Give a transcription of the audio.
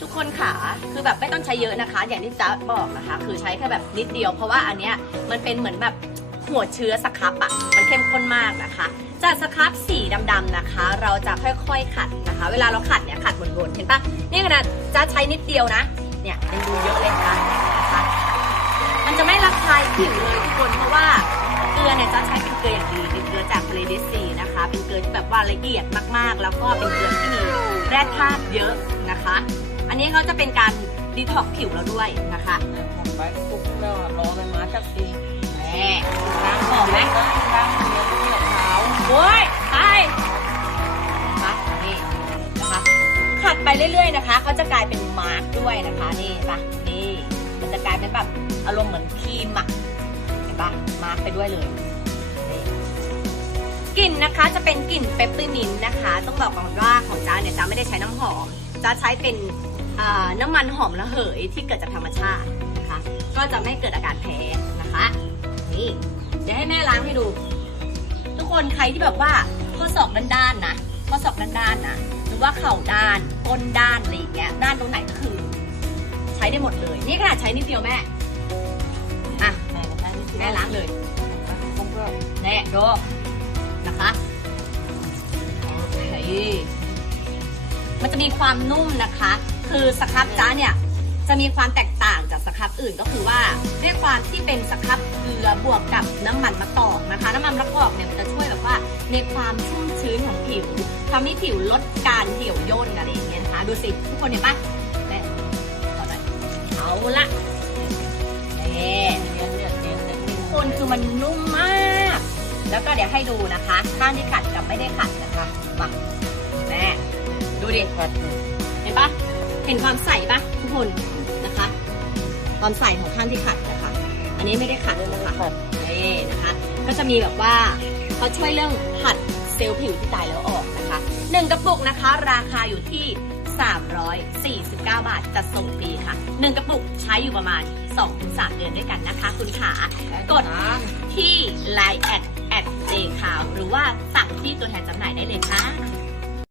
ทุกคนขาคือแบบไม่ต้องใช้เยอะนะคะ อย่างที่จ๊ะบอกนะคะ คือใช้แค่แบบนิดเดียว เพราะว่าอันเนี้ยมันเป็นเหมือนแบบหัวเชื้อสครับอะมันเข้มข้นมากนะคะ จากสครับสีดำๆนะคะ เราจะค่อยๆขัดนะคะ เวลาเราขัดเนี่ยขัดวนๆเห็นปะนี่ขนาดจ๊ะใช้นิดเดียวนะ เนี่ยยังดูเยอะเลยค่ะนะคะ มันจะไม่ระคายผิวเลยทุกคนเพราะว่าเกลือเนี่ยจะใช้เป็นเกลืออย่างดีเป็นเกลือจากเลเดซีนะคะ เป็นเกลือที่แบบว่าละเอียดมากๆ แล้วก็เป็นเกลือที่มีแร่ธาตุเยอะนะคะ อันนี้เขาจะเป็นการดีท็อกซ์ผิวเราด้วยนะคะของไปปุ๊บแล้วรอมันมาสักทีแหมล้างหอมไหมล้างล้างเนื้อเนื้อเท้าโว้ยไปมานี่นะคะขัดไปเรื่อยๆนะคะเขาจะกลายเป็นมาร์กด้วยนะคะนี่ปะนี่มันจะกลายเป็นแบบอารมณ์เหมือนครีมอะเห็นปะมาร์กไปด้วยเลยนี่กลิ่นนะคะจะเป็นกลิ่นเปปเปอร์มินต์นะคะ ต้องบอกก่อนว่าของจ้าเนี่ยจ้าไม่ได้ใช้น้ำหอม จ้าใช้เป็นน้ำมันหอมระเหยที่เกิดจากธรรมชาตินะคะ ก็จะไม่เกิดอาการแพ้นะคะ นี่เดี๋ยวให้แม่ล้างให้ดู ทุกคนใครที่แบบว่าข้อศอกด้านๆนะข้อศอกด้านๆนะหรือว่าเข่าด้านก้นด้านอะไรอย่างเงี้ยด้านตรงไหนก็คือ ใช้ได้หมดเลย นี่ขนาดใช้นิดเดียวแม่อะแม่นะคะนี่แม่ล้างเลยแน่ดูนะคะโอเค มันจะมีความนุ่มนะคะ คือสครับจ้าเนี่ยจะมีความแตกต่างจากสครับอื่นก็คือว่าด้วยความที่เป็นสครับเกลือบวกกับน้ำมันมะกอกนะคะ น้ำมันมะกอกเนี่ยมันจะช่วยแบบว่าในความชุ่มชื้นของผิวทำให้ผิวลดการเหี่ยวย่นอะไรอย่างเงี้ยนะคะดูสิทุกคนเห็นปะแม่ขอหน่อยเอาละนี่เนื้อเนื้อเนื้อทุกคนคือมันนุ่มมาก แล้วก็เดี๋ยวให้ดูนะคะข้างที่ขัดกับไม่ได้ขัดนะคะมา ดูดิผัดเห็นปะเห็นความใสปะทุกคนนะคะ ความใสของข้างที่ขัดนะคะ อันนี้ไม่ได้ขัดนะคะผัดนี่นะคะ ก็จะมีแบบว่าเขาช่วยเรื่องผัดเซลล์ผิวที่ตายแล้วออกนะคะหนึ่งกระปุกนะคะ ราคาอยู่ที่ 349 บาทจัดส่งฟรีค่ะหนึ่งกระปุกใช้อยู่ประมาณ 2-3 เดือนด้วยกันนะคะ คุณขากดที่ Line แอดแอดเจคาวหรือว่าสั่งที่ตัวแทนจำหน่ายได้เลยค่ะ